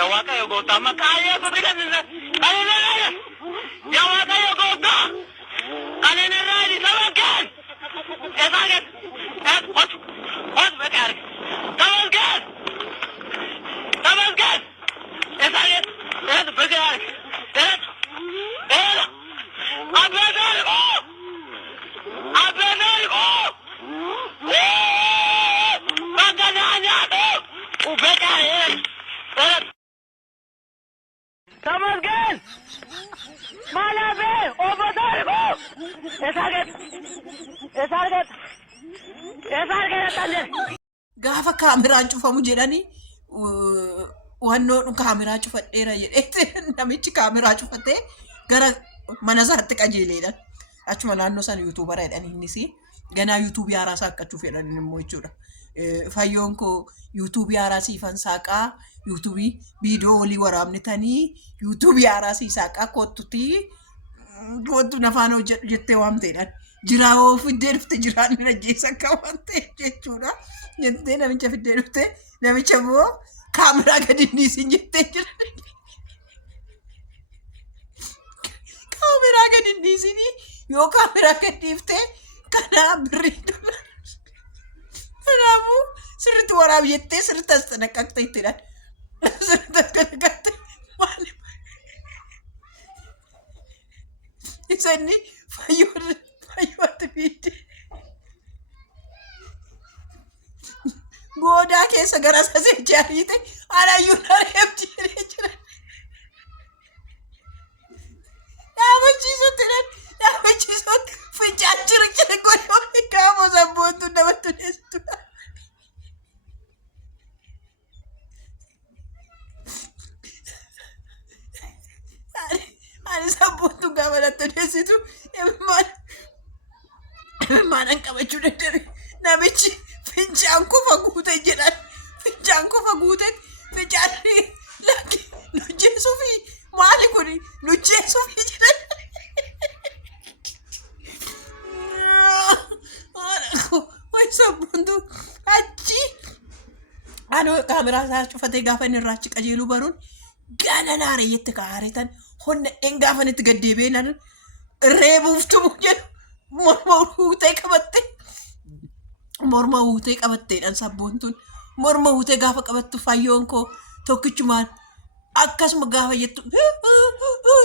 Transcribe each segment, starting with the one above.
Jawaka yogota makaya kudikanna. Kanena. Jawaka yogota. Kanena radi sabakan. Esaget. Hot bekar. Sabakan. Sabakan. Esaget. Bekar. Abadalgo. Abadalgo. Magananya tu. Bekar. Sabakan. Malabe. Abadalgo. Esaget. Esaget. Esaget tanjer. Gaafa kaameraan cufamu jedhanii wannoon kaameraa cufadheera jedhetti namichi kaameraa cufatee gara mana isaatti qajeeleedha. Achuma naannoo sana yuutuubara jedhanii innis ganaa yuutuubii haaraa saaqachuuf jedhanii immoo jechuudha. Fayyoon koo yuutuubii haaraa siifan saaqaa yuutuubii viidiyoo olii waraabnitanii yuutuubii haaraa sii saaqaa kottu nafaan hojjedhu jettee waamteedhaan. Jiraa oo fiddee dhufte jiraan ni rajjeessa akka waan ta'eef jechuudha. Jettee namicha fiddee dhufte namicha immoo kaameraa gadi dhiisin jettee jira. Kaameraa gadi dhiisinii yoo kaameraa gadi dhiiftee kanaa birrii dola. Kanaafuu sirriitti waraabi jettee sirriitti as xanaqqaqxe ittiidhaan. Sirriitti as xanaqqaqxe maali? Isa inni fayyootti fiidde. Goodaa keessa gara sasee jaariite arayyuun areebdi jedhee jira. Dhaabachiisutti fincaan jira godhee gaafa sabboontu namatti dhiyeessitudha. Ani sabboontu gaafa natti dhiyeessitu maanan qabachuu danda'e namichi fincaan kufa guute jedhan fincaan kufa guute fincaan lakki nujjeessuufi maali kuni nujjeessuufi jedhan way sabboontu achi ano kaameraa isaa cufatee gaafa inni irraa achi qajeeluu baruun gana naare jette kaaretan honna gaafa itti gaddeebi'ee reebuuf tumu jedhu morma huutee qabatte. Morma huutee qabatteedhaan sabboontuun morma huutee gaafa qabattu fayyoon koo tokkichumaan akkasuma gaafa jettu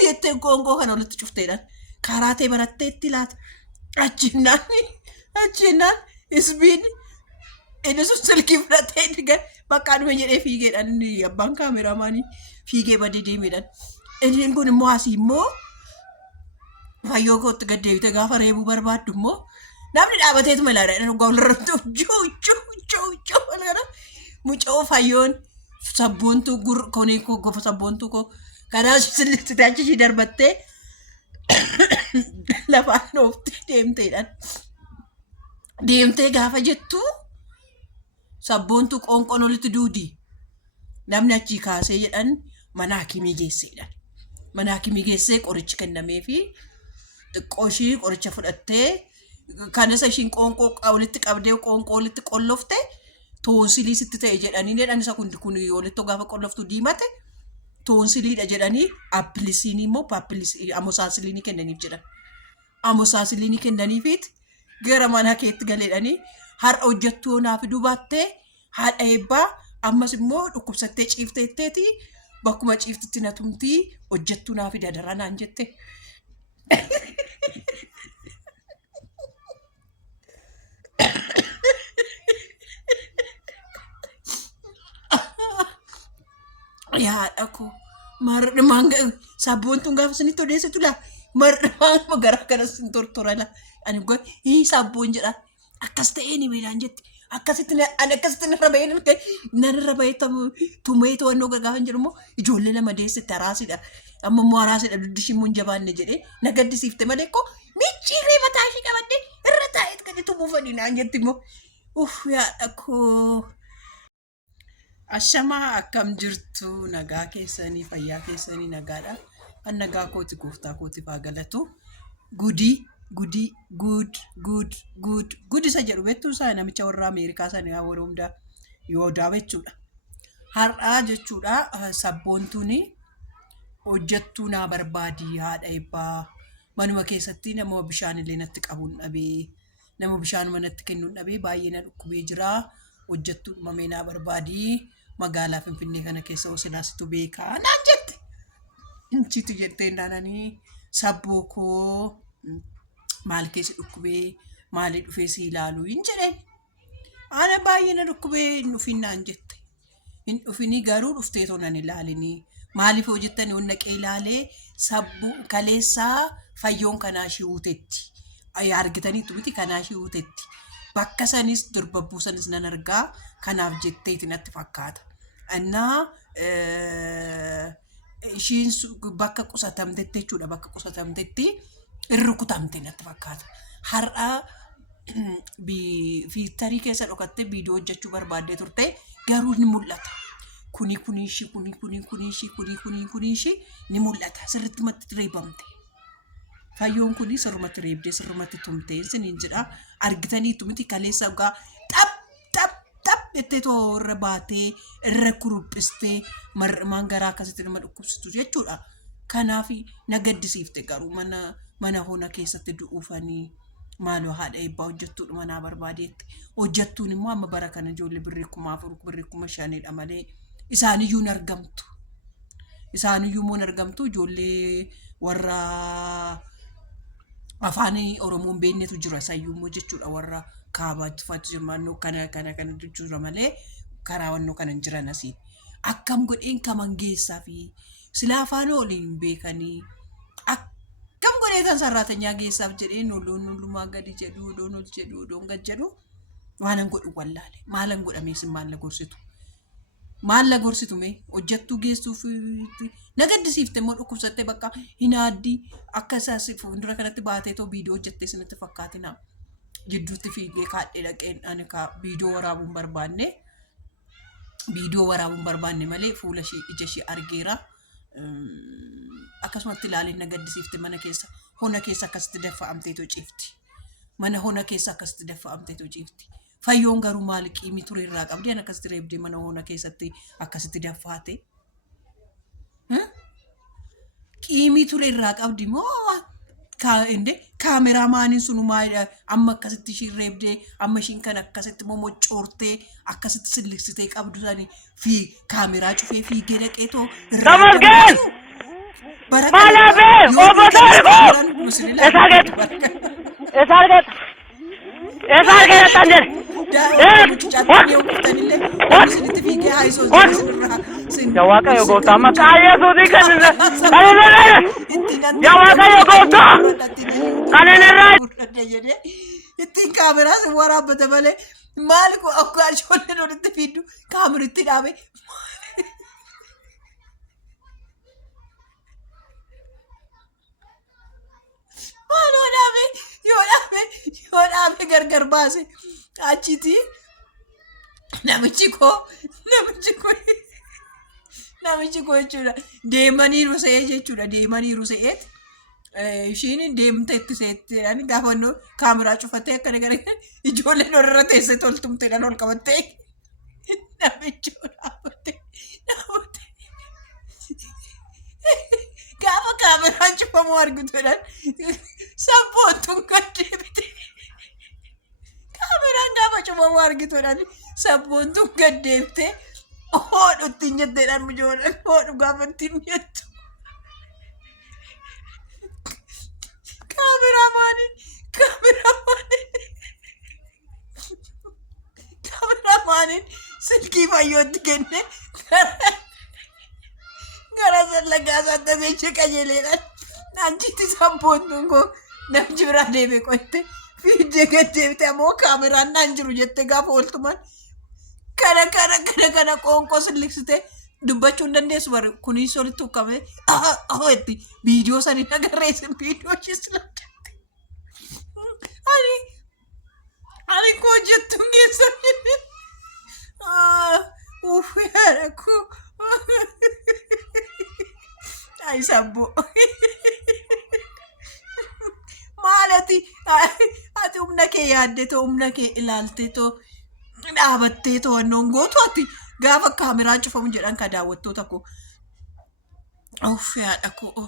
jettee goongoo kana walitti cufteedhaan karaatee barattee itti laata achinnaan isbiin inni sun silkii fudhatee bakkaanuma jedhee fiigeedhaan inni abbaan kaameraamaanii fiigee badee deemeedhaan inni kun immoo asii immoo fayyoo kootti gaddeebite gaafa reebuu barbaaddu immoo namni dhaabateetuma ilaala dhugaa walirratti hojjoo mucoo fayyoon sabboontuu konii koo gofa sabboontuu koo kanaa sillisitti achii darbattee lafaan ooftee deemteedhaan. Deemtee gaafa jettu sabboontuu qoonqoon olitti duudii namni achii kaasee jedhan mana hakimii geesseedhaan. Mana hakimii geessee qorichi kennameefi xiqqoo ishii qoricha fudhattee kanas ishiin qoonqoo walitti qabdee qoonqoo walitti qollofte toonsilii sitti ta'e jedhanii jedhan isa kun walitti gaafa qolloftu diimate toonsiliidha jedhanii appilisiinii immoo amosaasiliinii kennaniif jedhan. Amosaasiliinii kennaniifiit gara mana keetti galeedhanii har'a hojjettuu naaf dubaattee haadha eebbaa ammas immoo dhukkubsattee ciifteetteeti bakkuma ciiftitti na tumtii hojjettuu naaf dadaraa naan jette. Yaadha koo mar'imaan sabboontuun gaafa isinitti odeessitu laa mar'imaan garaa kanas hin tortorala. Ani sabboon jedha akkas ta'ee ni beelaan jetti akkasitti narra bahee tumee to'annoo gaafa hin jedhu immoo ijoollee lama deessitti haraasidha. Amma immoo haraasidha duddishiin immoo hin jabaanne jedhee na gaddisiifte malee koo micciirree mataa ishee qabattee irra taa'eet gadi tumuu fadhi naan jetti immoo yaadha koo. Ashamaa akkam jirtu nagaa keessanii fayyaa keessanii nagaadha. An nagaa kooti gooftaa kootiif haa galatu. Good isa jedhu beektuu isaa namicha warra Ameerikaa sana warra hundaa yoo jechuudha. Har'aa jechuudha sabboontuuni hojjettuu naa barbaadii haadha eebbaa manuma keessatti nama bishaan illee natti qabuun dhabee nama bishaanuma natti kennuun dhabee baay'ee na dhukkubee jira. Hojjettuu mamee naa barbaadii magaalaa Finfinnee kana keessa osinaasitu beekaa naan jette. Inchitu jettee ndaananii sabboo koo maal keessi dhukkubee maalii dhufee si ilaaluu hin jedheen. Ana baay'ee na dhukkubee hin dhufin naan jette. Hin dhufinii garuu dhuftee tonan ilaalinii. Maaliif hojjettanii onna qeelaalee sabbu kaleessaa fayyoon kanaa shi'uutetti. Argitaniitu miti kanaa shi'uutetti. Bakka sanis durbabbuu sanis nan argaa kanaaf jetteeti natti fakkaata. Annaa ishiin bakka qusatamtetti jechuudha bakka qusatamtetti irrukutamte natti fakkaata. Har'aa fiiltarii keessa dhokattee viidiyoo hojjechuu barbaaddee turte garuu ni mul'ata. Kuni ni mul'ata. Sirriitti matti reebamte. Fayyoon kuni sirrumatti reebdee sirrumatti tumtee isiniin jedha. Argitaniitu miti kaleessa gaa xap jettee too irra baatee irra kuruphistee mar'imaan garaa akkasitti nama dhukkubsitu jechuudha. Kanaaf na gaddisiifte garuu mana hona keessatti du'uufanii maaloo haadha eebbaa hojjettuudha naa barbaadeetti. Hojjettuun immoo amma bara kana ijoollee birrii 4,000 birrii 5,000dha malee isaaniyyuu hin argamtu. Isaaniyyuu immoo hin argamtu ijoollee warra afaan Oromoon beeknetu jira isayyuu immoo jechuudha warra kaabaatti jirmaannoo kana jechuudha malee karaa wannoo kana hin jiran asiin. Akkam godheen kaman geessaa fi sila afaan waliin beekanii akkam godheetan sarraatanyaa geessaaf jedheen oloon olumaa gadi jedhu odoon ol jedhu odoon gad jedhu waanan godhu wallaale maalan godhamees maalla gorsitu. Maalla gorsitu mee hojjettuu geessuuf na gaddisiifte immoo dhukkubsattee bakka hinaaddii akka isaas fuuldura kanatti baatee too viidiyoo hojjettee sinitti fakkaatina. Jidduutti fiigee kaadhee dhaqeen ani viidiyoo waraabuun barbaanne malee fuula ishee ija ishee argeera. Akkasumatti ilaaleen na gaddisiifte mana keessa hona keessa akkasitti daffa'amteetoo ciifti. Mana hona keessa akkasitti daffa'amteetoo ciifti. Fayyoon garuu maal qiimii ture irraa qabdi an akkasitti reebdee mana hona keessatti akkasitti daffaate. Qiimii ture irraa qabdi moo kaameraa maaniin sunumaa amma akkasitti ishiin reebdee amma ishiin kan akkasitti momocoortee akkasitti silliksitee qabdu sanii fi kaameraa cufee fiigee dhaqeetoo Tamasgeen! Maalaafee! Obbo Taarikuu! Eessa argeetan jedhe? Yaa Waaqayyo gooftaa maqaa Yesuusii kan yaa Waaqayyo gooftaa kan inni irraa ittiin kaameraa si waraabbata malee maali kun akka ijoolleen walitti fiiddu kaameritti dhaabe maal yoo dhaabe gargar baase achiti namichi koo jechuudha deemaniiru se'ee jechuudha deemaniiru se'eet ishiin deemte itti seetteedhaan gaafannoo kaameraa cufattee akkana gara ijoolleen warra teessee toltumteedhaan ol qabattee namichi dhaabatte gaafa kaameraan cufamuu arguutuudhaan sabboontuun gad deebite. Kaameraan gaafa cufamu argituudhaan sabboontuun gad deebitee hoodhu ittiin jetteedhaan mijoodhaan hoodhu gaafa ittiin jettu. Kaameraamaaniin silkii fayyootti kenne gara sallagaa isaatti beekee qajeeleedhaan naanchitti sabboontuun koo namchi biraa deebee qotte. Fiiddee gad deebite ammoo kaameraan naan jiru jettee gaafa ooltumaan kana qoonqoo silliksitee dubbachuu hin dandeessu bari kunis walitti ukkame itti viidiyoo sanii agarreessin viidiyoo ishis lakkatti. Ani koo jettuun geessa yaada koo ayi sabboo. Maalati ati humna kee yaadde too humna kee ilaalte too dhaabattee too wannoon gootu ati Gaafa kaameraan cufamu jedhan ka daawwattoota koo. Of yaadha koo.